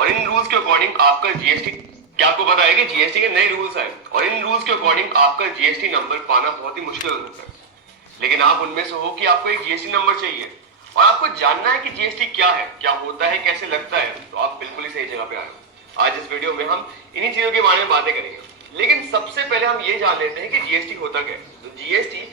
और इन रूल्स के अकॉर्डिंग आपका जीएसटी, क्या आपको पता है कि जीएसटी के नए रूल्स आए और इन रूल्स के अकॉर्डिंग आपका जीएसटी नंबर पाना बहुत ही मुश्किल हो सकता है। लेकिन आप उनमें से हो कि आपको एक जीएसटी नंबर चाहिए और आपको जानना है कि जीएसटी क्या है, क्या होता है, कैसे लगता है, तो आप बिल्कुल ही सही जगह पे आए हो। आज इस वीडियो में हम इन्हीं चीजों के बारे में बातें करेंगे, लेकिन सबसे पहले हम ये जान लेते हैं कि जीएसटी होता क्या है। तो GST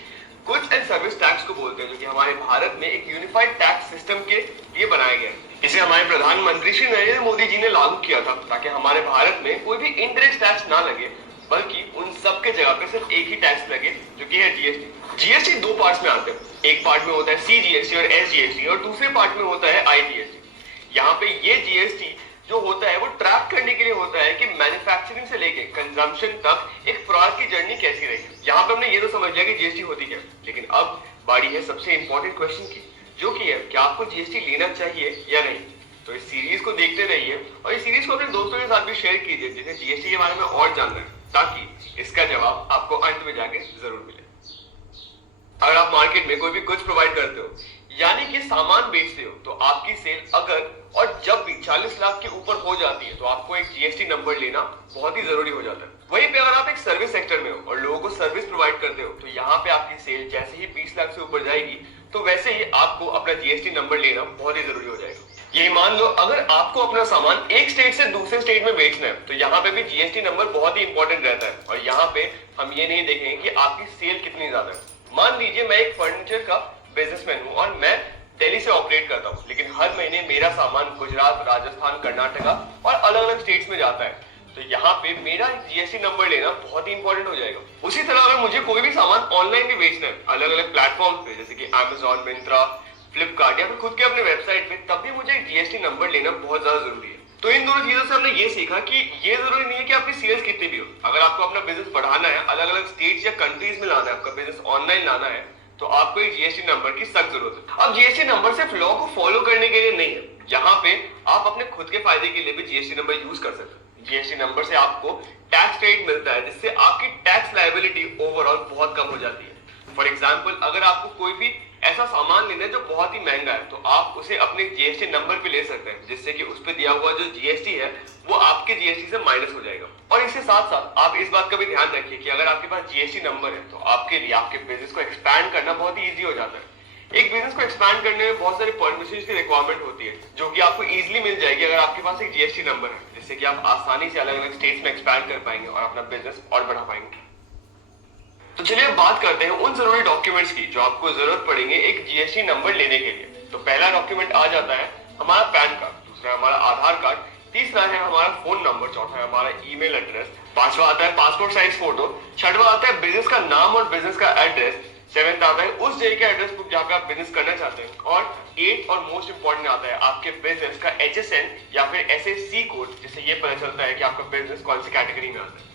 goods and service tax को बोलते हैं, जो कि हमारे भारत में एक यूनिफाइड टैक्स सिस्टम के लिए बनाया गया है। इसे हमारे प्रधानमंत्री श्री नरेंद्र मोदी जी ने लागू किया था ताकि हमारे भारत में कोई भी इनडायरेक्ट टैक्स ना लगे, बल्कि उन सब के जगह पे सिर्फ एक ही टैक्स लगे, जो कि है जीएसटी। जीएसटी दो पार्ट्स में आते हैं, एक पार्ट में होता है सीजीएसटी और एसजीएसटी और दूसरे पार्ट में होता है आईजीएसटी। यहाँ पे ये जीएसटी जो होता है वो ट्रैक करने के लिए होता है कि मैन्युफैक्चरिंग से लेके कंजम्पशन तक एक प्रोडक्ट की जर्नी कैसी रही है। यहाँ पे हमने ये तो समझ लिया कि जीएसटी होती क्या, लेकिन अब बारी है सबसे इंपॉर्टेंट क्वेश्चन की, जो कि है क्या आपको जीएसटी लेना चाहिए या नहीं। तो इस सीरीज को देखते रहिए और इस सीरीज को अपने दोस्तों के साथ भी शेयर कीजिए जिन्हें जीएसटी के बारे में और जानना है, ताकि इसका जवाब आपको अंत में जाके जरूर मिले। अगर आप मार्केट में कोई भी गुड्स प्रोवाइड करते हो, यानी कि सामान बेचते हो, तो आपकी सेल अगर और जब भी 40 लाख के ऊपर हो जाती है तो आपको एक जीएसटी नंबर लेना बहुत ही जरूरी हो जाता है। वहीं पे अगर आप एक सर्विस सेक्टर में हो और लोगों को सर्विस प्रोवाइड करते हो, तो यहाँ पे आपकी सेल जैसे ही 20 लाख से ऊपर जाएगी तो वैसे ही आपको अपना जीएसटी नंबर लेना बहुत ही जरूरी हो जाएगा। ये मान लो अगर आपको अपना सामान एक स्टेट से दूसरे स्टेट में बेचना है, तो यहाँ पे भी जीएसटी नंबर बहुत ही इंपॉर्टेंट रहता है। और यहाँ पे हम ये नहीं देखेंगे कि आपकी सेल कितनी ज्यादा है। मान लीजिए मैं एक फर्नीचर का बिजनेसमैन हूँ और मैं दिल्ली से ऑपरेट करता हूँ, लेकिन हर महीने मेरा सामान गुजरात, राजस्थान, कर्नाटका और अलग अलग स्टेट्स में जाता है, तो यहाँ पे मेरा जीएसटी नंबर लेना बहुत ही इंपॉर्टेंट हो जाएगा। उसी तरह अगर मुझे कोई भी सामान ऑनलाइन भी बेचना है अलग अलग प्लेटफॉर्म पे, जैसे कि अमेजॉन, मिंत्रा, फ्लिपकार्ट या फिर खुद के अपने वेबसाइट पे, तब भी मुझे जीएसटी नंबर लेना बहुत ज्यादा जरूरी है। तो इन दोनों चीजों से हमने ये सीखा कि ये जरूरी नहीं है कि आपकी सेल्स कितनी भी हो, अगर आपको अपना बिजनेस बढ़ाना है, अलग अलग स्टेट्स या कंट्रीज में लाना है, आपका बिजनेस ऑनलाइन लाना है, तो आपको एक जीएसटी नंबर की सख्त जरूरत है। अब जीएसटी नंबर सिर्फ लॉ को फॉलो करने के लिए नहीं है, यहाँ पे आप अपने खुद के फायदे के लिए भी जीएसटी नंबर यूज कर सकते हैं। जीएसटी नंबर से आपको टैक्स क्रेडिट मिलता है, जिससे आपकी टैक्स लायबिलिटी ओवरऑल बहुत कम हो जाती है। फॉर एग्जाम्पल, अगर आपको कोई भी ऐसा सामान लेना है जो बहुत ही महंगा है, तो आप उसे अपने जीएसटी नंबर पे ले सकते हैं, जिससे कि उस पे दिया हुआ जो जीएसटी है वो आपके जीएसटी से माइनस हो जाएगा। और इसके साथ साथ आप इस बात का भी ध्यान रखिए कि अगर आपके पास जीएसटी नंबर है तो आपके लिए आपके बिजनेस को एक्सपैंड करना बहुत ही ईजी हो जाता है। एक बिजनेस को एक्सपैंड करने में बहुत सारी परमिशन की रिक्वायरमेंट होती है, जो कि आपको इजीली मिल जाएगी अगर आपके पास एक जीएसटी नंबर है, जिससे कि आप आसानी से अलग अलग स्टेट्स में एक्सपैंड कर पाएंगे और अपना बिजनेस और बढ़ा पाएंगे। तो चलिए अब बात करते हैं उन जरूरी डॉक्यूमेंट्स की जो आपको जरूरत पड़ेंगे एक जीएसटी नंबर लेने के लिए। तो पहला डॉक्यूमेंट आ जाता है हमारा पैन कार्ड, दूसरा हमारा आधार कार्ड, तीसरा है हमारा फोन नंबर, चौथा है हमारा ईमेल एड्रेस, पांचवा आता है पासपोर्ट साइज फोटो, छठवा आता है बिजनेस का नाम और बिजनेस का एड्रेस, सेवेंथ आता है उस जगह का एड्रेस बुक जहां पे आप बिजनेस करना चाहते हैं, और एट और मोस्ट इंपॉर्टेंट आता है आपके बिजनेस का एचएसएन या फिर एसएससी कोड, जिससे ये पता चलता है कि आपका बिजनेस कौन सी कैटेगरी में आता है।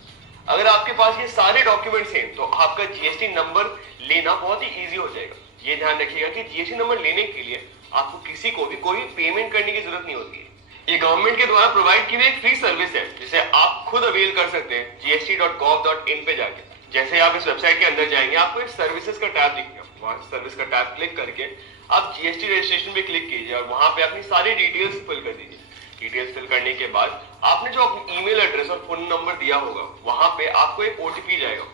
अगर आपके पास ये सारे डॉक्यूमेंट्स हैं तो आपका जीएसटी नंबर लेना बहुत ही इजी हो जाएगा। ये ध्यान रखिएगा कि जीएसटी नंबर लेने के लिए आपको किसी को भी कोई पेमेंट करने की जरूरत नहीं होती है। ये गवर्नमेंट के द्वारा प्रोवाइड की हुई एक फ्री सर्विस है, जिसे आप खुद अवेल कर सकते हैं gst.gov.in पे जाके। जैसे आप इस वेबसाइट के अंदर जाएंगे, आपको एक सर्विसेज का टैब दिखेगा, वहां सर्विस का टैब क्लिक करके आप जीएसटी रजिस्ट्रेशन पे क्लिक कीजिए और वहां पे अपनी सारी डिटेल्स फिल कर दीजिए। डिटेल्स फिल करने के बाद आपने जो अपना ईमेल एड्रेस और फोन नंबर दिया होगा, वहां पे आपको एक ओटीपी जाएगा,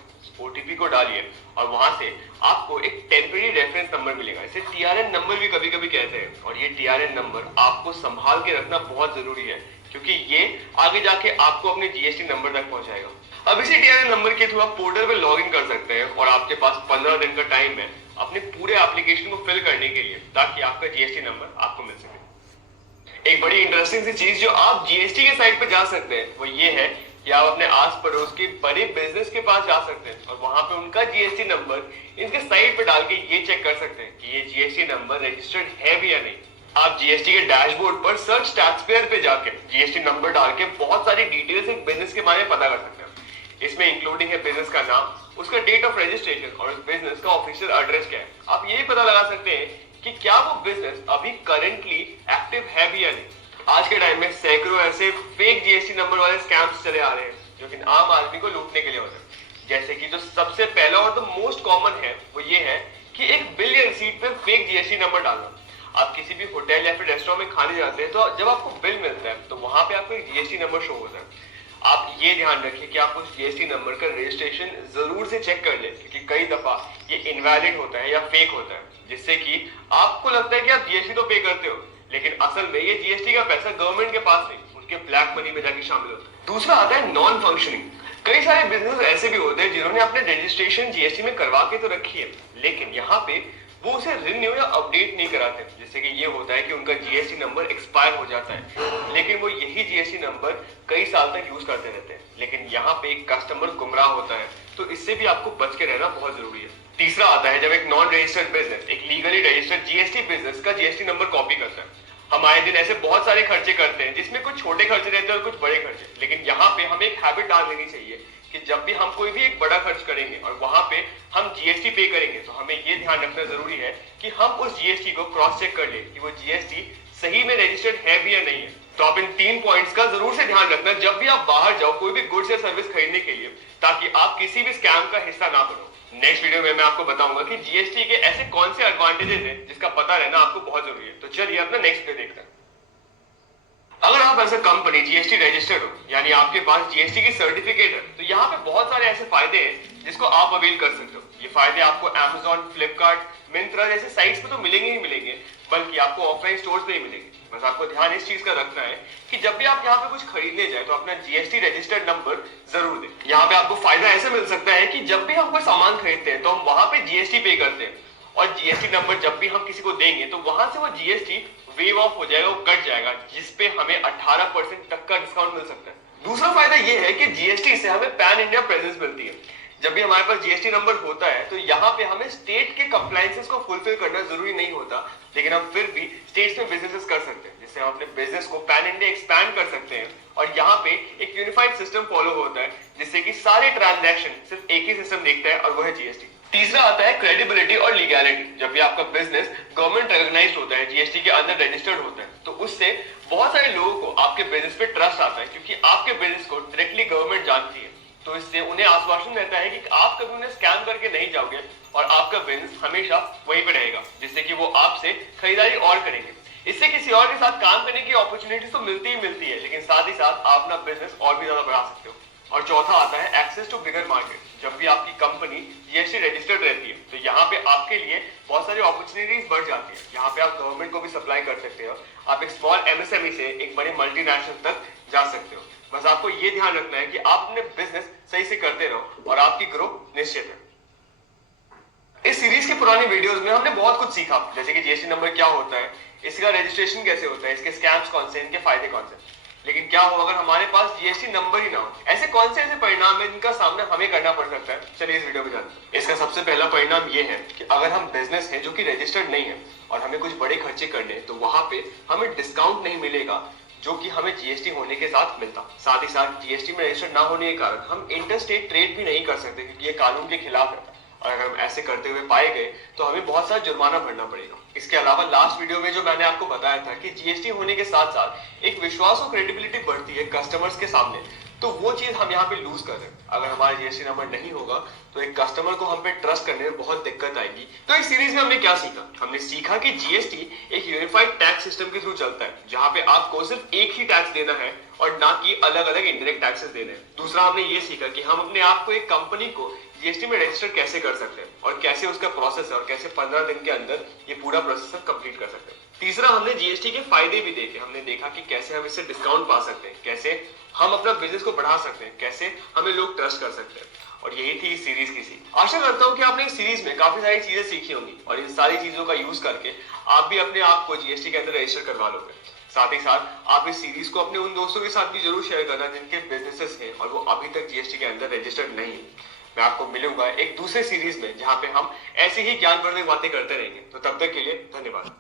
ओटीपी को डालिए और वहां से आपको एक टेम्परेरी रेफरेंस नंबर मिलेगा। इसे टीआरएन नंबर भी कभी कभी कहते हैं, और ये टीआरएन नंबर आपको संभाल के रखना बहुत जरूरी है, क्योंकि ये आगे जाके आपको अपने जीएसटी नंबर तक पहुंचाएगा। अब इसी टीआरएन नंबर के थ्रू आप पोर्टल पे लॉग इन कर सकते हैं और आपके पास 15 दिन का टाइम है अपने पूरे एप्लीकेशन को फिल करने के लिए, ताकि आपका जीएसटी नंबर आपको मिल सके। एक बड़ी इंटरेस्टिंग सी चीज जो आप जीएसटी के साइट पे जा सकते हैं वो ये है कि आप अपने आस पड़ोस के बड़े बिजनेस के पास जा सकते हैं और वहां पे उनका जीएसटी नंबर इनके साइट पे डाल के ये चेक कर सकते हैं कि ये जीएसटी नंबर रजिस्टर्ड है भी या नहीं। आप जीएसटी के डैशबोर्ड पर सर्च टैक्स पेयर पे जाके जीएसटी नंबर डाल के बहुत सारी डिटेल्स एक बिजनेस के बारे में पता कर सकते हैं। इसमें इंक्लूडिंग है बिजनेस का नाम, उसका डेट ऑफ रजिस्ट्रेशन और उस बिजनेस का ऑफिशियल एड्रेस क्या है। आप ये भी पता लगा सकते हैं कि क्या वो बिजनेस अभी करेंटली एक्टिव है भी या नहीं। आज के टाइम में सैकड़ों ऐसे फेक जीएसटी नंबर वाले स्कैम्स चले आ रहे हैं जो कि आम आदमी को लूटने के लिए होते हैं। जैसे कि जो सबसे पहला और तो मोस्ट कॉमन है वो ये है कि एक बिल या रिसीट पे फेक जीएसटी नंबर डालना। आप किसी भी होटल या फिर रेस्टोरेंट में खाने जाते हैं तो जब आपको बिल मिलता है तो वहां पे आप आपको एक जीएसटी नंबर शो होता है। आप ये ध्यान रखिए कि आप उस जीएसटी नंबर का रजिस्ट्रेशन जरूर से चेक कर लें, क्योंकि कई दफा ये इनवैलिड होता है या फेक होता है, जिससे कि आपको लगता है कि आप जीएसटी तो पे करते हो, लेकिन असल में ये जीएसटी का पैसा गवर्नमेंट के पास नहीं, उनके ब्लैक मनी में जाके शामिल होता है। दूसरा आता है नॉन फंक्शनिंग। कई सारे बिजनेस ऐसे भी होते हैं जिन्होंने अपने रजिस्ट्रेशन जीएसटी में करवा के तो रखी है, लेकिन यहाँ पे वो उसे रिन्यू या अपडेट नहीं कराते, जिससे कि ये होता है कि उनका जीएसटी नंबर एक्सपायर हो जाता है, लेकिन वो यही जीएसटी नंबर कई साल तक यूज करते रहते हैं, लेकिन यहाँ पे एक कस्टमर गुमराह होता है, तो इससे भी आपको बच के रहना बहुत जरूरी है। तीसरा आता है जब एक नॉन रजिस्टर्ड बिजनेस एक लीगली रजिस्टर्ड जीएसटी बिजनेस का जीएसटी नंबर कॉपी करता है। हम आए दिन ऐसे बहुत सारे खर्चे करते हैं जिसमें कुछ छोटे खर्चे रहते हैं और कुछ बड़े खर्चे, लेकिन यहाँ पे हमें एक हैबिट डाल लेनी चाहिए कि जब भी हम कोई भी एक बड़ा खर्च करेंगे और वहां पे हम जीएसटी पे करेंगे, तो हमें ये ध्यान रखना जरूरी है कि हम उस जीएसटी को क्रॉस चेक कर ले कि वो जीएसटी सही में रजिस्टर्ड है भी या नहीं है। तो आप इन 3 पॉइंट्स का जरूर से ध्यान रखना जब भी आप बाहर जाओ कोई भी गुड्स या सर्विस खरीदने के लिए, ताकि आप किसी भी स्कैम का हिस्सा ना बनो। नेक्स्ट वीडियो में मैं आपको बताऊंगा कि जीएसटी के ऐसे कौन से एडवांटेजेस हैं जिसका पता रहना आपको बहुत जरूरी है। तो चलिए अपना नेक्स्ट वीडियो देखते हैं। अगर आप as a company GST registered हो, यानी आपके पास जीएसटी की सर्टिफिकेट है, तो यहाँ पे बहुत सारे ऐसे फायदे हैं जिसको आप अवेल कर सकते हो। ये फायदे आपको Amazon, फ्लिपकार्ट, मिंत्रा जैसे साइट्स पे तो मिलेंगे ही मिलेंगे, बल्कि आपको ऑफलाइन स्टोर्स पे ही मिलेंगे। बस आपको ध्यान इस चीज का रखना है कि जब भी आप यहाँ पे कुछ खरीदने जाए तो अपना जीएसटी रजिस्टर्ड नंबर जरूर दें। यहाँ पे आपको फायदा ऐसे मिल सकता है कि जब भी हम कोई सामान खरीदते हैं तो हम वहां पे जीएसटी पे करते हैं, और जीएसटी नंबर जब भी हम किसी को देंगे तो वहां से वो जीएसटी वेव ऑफ हो जाएगा, वो कट जाएगा, जिसपे हमें 18% तक का डिस्काउंट मिल सकता है। दूसरा फायदा ये है कि जीएसटी से हमें पैन इंडिया प्रेजेंस मिलती है। जब भी हमारे पास जीएसटी नंबर होता है तो यहाँ पे हमें स्टेट के कंप्लायंसेस को फुलफिल करना जरूरी नहीं होता, लेकिन हम फिर भी स्टेट्स में बिजनेसेस कर सकते हैं, जिससे हम अपने बिजनेस को पैन इंडिया एक्सपैंड कर सकते हैं। और यहाँ पे एक यूनिफाइड सिस्टम फॉलो होता है, जिससे कि सारे ट्रांजैक्शन सिर्फ एक ही सिस्टम देखता है और वो है जीएसटी। तीसरा आता है क्रेडिबिलिटी और लीगैलिटी। जब भी आपका बिजनेस गवर्नमेंट रिकॉग्नाइज्ड होता है, जीएसटी के अंदर रजिस्टर्ड होता है, तो उससे बहुत सारे लोगों को आपके बिजनेस पे ट्रस्ट आता है, क्योंकि आपके बिजनेस को डायरेक्टली गवर्नमेंट जानती है। तो इससे उन्हें आश्वासन रहता है कि आप कभी उन्हें स्कैम करके नहीं जाओगे और आपका बिजनेस हमेशा वहीं पे रहेगा, जिससे कि वो आपसे खरीदारी और करेंगे। इससे किसी और के साथ काम करने की अपॉर्चुनिटी तो मिलती ही मिलती है, लेकिन साथ ही साथ आप अपना बिजनेस और भी ज्यादा बढ़ा सकते हो। और चौथा आता है एक्सेस टू बिगर मार्केट। जब भी आपकी कंपनी जीएसटी रजिस्टर्ड रहती है तो यहाँ पे आपके लिए बहुत सारी अपॉर्चुनिटीज बढ़ जाती है। यहाँ पे आप गवर्नमेंट को भी सप्लाई कर सकते हो, आप एक स्मॉल एमएसएमई से एक बड़े मल्टीनेशनल तक जा सकते हो। बस आपको ये ध्यान रखना है कि आप अपने बिजनेस सही से करते रहो और आपकी ग्रोथ निश्चित है। इस सीरीज के पुराने वीडियोस में हमने बहुत कुछ सीखा, जैसे कि जीएसटी नंबर क्या होता है, इसका रजिस्ट्रेशन कैसे होता है, इसके स्कैम्स कौन से, इनके फायदे कौन से। लेकिन क्या हो अगर हमारे पास जीएसटी नंबर ही ना हो? ऐसे कौन से ऐसे परिणाम है जिनका सामना हमें करना पड़ सकता है? चलिए इस वीडियो में जानते हैं। इसका सबसे पहला परिणाम ये है कि अगर हम बिजनेस है जो कि रजिस्टर्ड नहीं है और हमें कुछ बड़े खर्चे करने हैं, तो वहां पे हमें डिस्काउंट नहीं मिलेगा जो कि हमें जीएसटी होने के साथ मिलता। साथ ही साथ जीएसटी में रजिस्टर्ड ना होने के कारण हम इंटरस्टेट ट्रेड भी नहीं कर सकते, क्योंकि ये कानून के खिलाफ है। और अगर हम ऐसे करते हुए पाए गए तो हमें बहुत सारा जुर्माना भरना पड़ेगा। इसके अलावा लास्ट वीडियो में जो मैंने आपको बताया था कि जीएसटी होने के साथ साथ एक विश्वास और क्रेडिबिलिटी बढ़ती है कस्टमर्स के सामने, तो वो चीज हम यहाँ पे लूज कर रहे हैं। अगर हमारा जीएसटी नंबर नहीं होगा तो एक कस्टमर को हम पे ट्रस्ट करने में बहुत दिक्कत आएगी। तो इस सीरीज में हमने क्या सीखा? हमने सीखा कि जीएसटी एक यूनिफाइड टैक्स सिस्टम के थ्रू चलता है, जहाँ पे आपको सिर्फ एक ही टैक्स देना है और ना कि अलग अलग इंडायरेक्ट टैक्सेस देने हैं। दूसरा हमने ये सीखा कि हम अपने आप को एक कंपनी को जीएसटी में रजिस्टर कैसे कर सकते हैं और कैसे उसका प्रोसेस है और कैसे 15 दिन के अंदर ये पूरा प्रोसेस कंप्लीट कर सकते हैं। तीसरा हमने जीएसटी के फायदे भी देखे। हमने देखा कि कैसे हम इससे डिस्काउंट पा सकते हैं, कैसे हम अपना बिजनेस को बढ़ा सकते हैं, कैसे हमें लोग ट्रस्ट कर सकते हैं। और यही थी इस सीरीज की सीख। आशा करता हूँ कि आपने इस सीरीज में काफी सारी चीजें सीखी होंगी और इन सारी चीजों का यूज करके आप भी अपने आप को जीएसटी के अंदर रजिस्टर करवा लोगे। साथ ही साथ आप इस सीरीज को अपने उन दोस्तों के साथ भी जरूर शेयर करना जिनके बिजनेसेस हैं और वो अभी तक जीएसटी के अंदर रजिस्टर्ड नहीं है। मैं आपको मिलूंगा एक दूसरे सीरीज में जहां पे हम ऐसी ही ज्ञानवर्धक बातें करते रहेंगे। तो तब तक के लिए धन्यवाद।